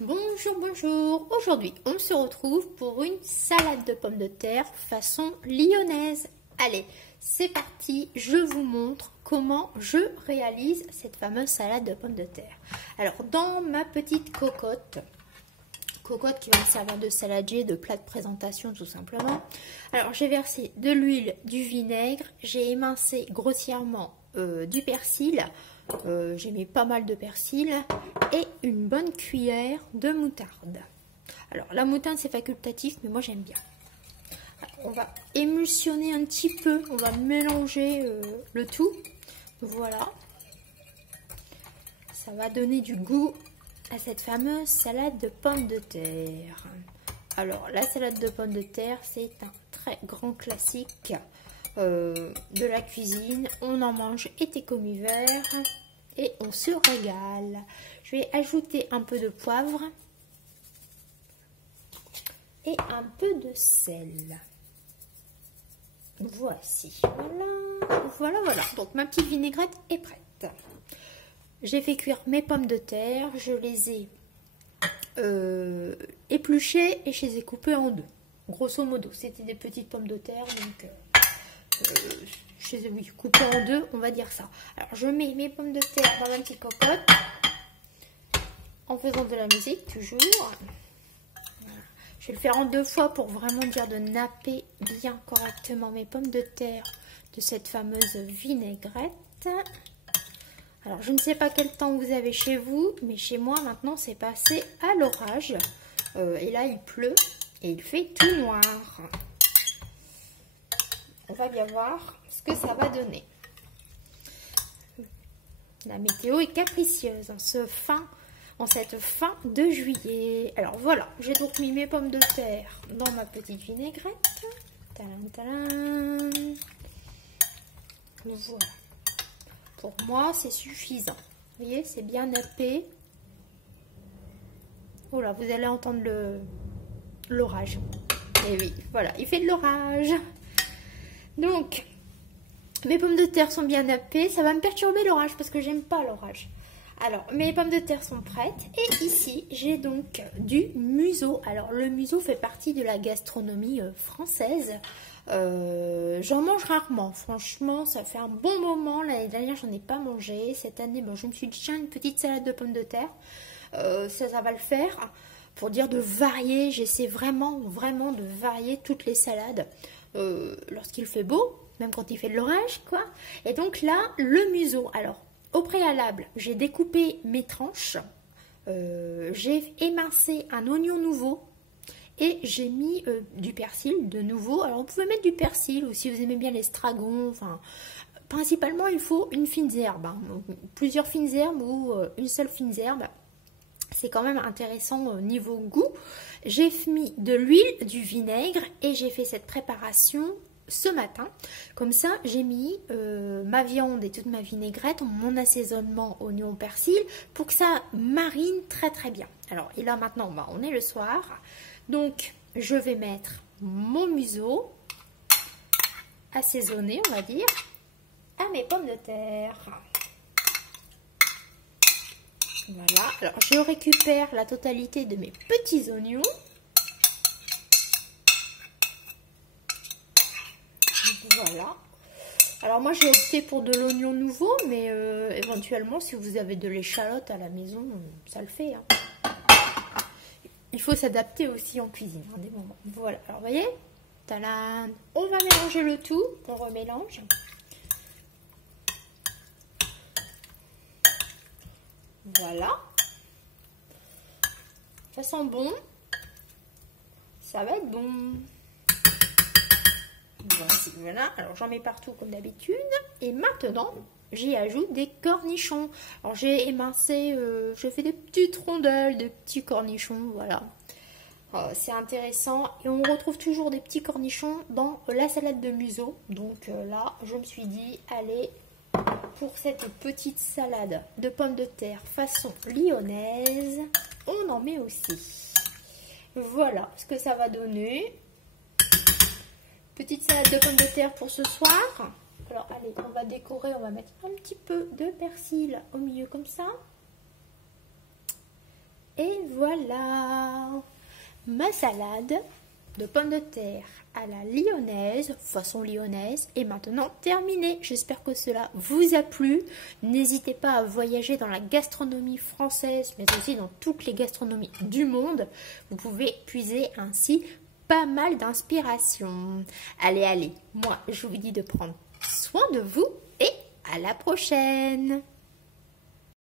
Bonjour, bonjour. Aujourd'hui, on se retrouve pour une salade de pommes de terre façon lyonnaise. Allez, c'est parti. Je vous montre comment je réalise cette fameuse salade de pommes de terre. Alors, dans ma petite cocotte qui va me servir de saladier, de plat de présentation tout simplement. Alors, j'ai versé de l'huile, du vinaigre, j'ai émincé grossièrement du persil. J'ai mis pas mal de persil et une bonne cuillère de moutarde. Alors la moutarde c'est facultatif mais moi j'aime bien. Alors, on va émulsionner un petit peu, on va mélanger le tout. Voilà. Ça va donner du goût à cette fameuse salade de pommes de terre. Alors la salade de pommes de terre c'est un très grand classique de la cuisine. On en mange été comme hiver et on se régale. Je vais ajouter un peu de poivre et un peu de sel. Voici, voilà. Donc ma petite vinaigrette est prête. J'ai fait cuire mes pommes de terre, je les ai épluchées et je les ai coupées en deux. Grosso modo, c'était des petites pommes de terre, donc je les ai coupées en deux, on va dire ça. Alors je mets mes pommes de terre dans ma petite cocotte, en faisant de la musique toujours. Voilà. Je vais le faire en deux fois pour vraiment dire de napper bien correctement mes pommes de terre de cette fameuse vinaigrette. Alors je ne sais pas quel temps vous avez chez vous, mais chez moi maintenant c'est passé à l'orage. Et là il pleut et il fait tout noir. On va bien voir ce que ça va donner. La météo est capricieuse en cette fin de juillet. Alors voilà, j'ai donc mis mes pommes de terre dans ma petite vinaigrette. Tadam. Voilà. Pour moi, c'est suffisant. Vous voyez, c'est bien nappé. Oh là, vous allez entendre l'orage. Et oui, voilà, il fait de l'orage. Donc, mes pommes de terre sont bien nappées. Ça va me perturber l'orage parce que j'aime pas l'orage. Alors, mes pommes de terre sont prêtes. Et ici, j'ai donc du museau. Alors, le museau fait partie de la gastronomie française. J'en mange rarement. Franchement, ça fait un bon moment. L'année dernière, j'en ai pas mangé. Cette année, bon, je me suis dit, tiens, une petite salade de pommes de terre. Ça va le faire. Pour dire de varier, j'essaie vraiment de varier toutes les salades. Lorsqu'il fait beau, même quand il fait de l'orage, quoi. Et donc là, le museau. Alors, au préalable, j'ai découpé mes tranches. J'ai émincé un oignon nouveau. Et j'ai mis du persil de nouveau. Alors, vous pouvez mettre du persil ou si vous aimez bien l'estragon. Enfin, principalement, il faut une fine herbe. Hein. Plusieurs fines herbes ou une seule fine herbe. C'est quand même intéressant au niveau goût. J'ai mis de l'huile, du vinaigre et j'ai fait cette préparation ce matin. Comme ça, j'ai mis ma viande et toute ma vinaigrette, mon assaisonnement oignon persil pour que ça marine très très bien. Alors, et là maintenant, bah, on est le soir. Donc, je vais mettre mon museau assaisonné, on va dire, à mes pommes de terre. Voilà, alors je récupère la totalité de mes petits oignons. Voilà. Alors moi j'ai opté pour de l'oignon nouveau, mais éventuellement si vous avez de l'échalote à la maison, ça le fait. Hein. Il faut s'adapter aussi en cuisine, hein, des moments. Voilà, alors vous voyez, tadam, on va mélanger le tout, on remélange. Voilà, ça sent bon, ça va être bon. Voici, voilà, alors j'en mets partout comme d'habitude. Et maintenant, j'y ajoute des cornichons. Alors j'ai émincé, j'ai fait des petites rondelles, des petits cornichons, voilà. C'est intéressant et on retrouve toujours des petits cornichons dans la salade de museau. Donc là, je me suis dit, allez... Pour cette petite salade de pommes de terre façon lyonnaise, on en met aussi. Voilà ce que ça va donner. Petite salade de pommes de terre pour ce soir. Alors allez, on va décorer, on va mettre un petit peu de persil au milieu comme ça. Et voilà, ma salade de pommes de terre à la lyonnaise, façon lyonnaise, est maintenant terminée. J'espère que cela vous a plu. N'hésitez pas à voyager dans la gastronomie française, mais aussi dans toutes les gastronomies du monde. Vous pouvez puiser ainsi pas mal d'inspiration. Allez, allez, moi je vous dis de prendre soin de vous et à la prochaine.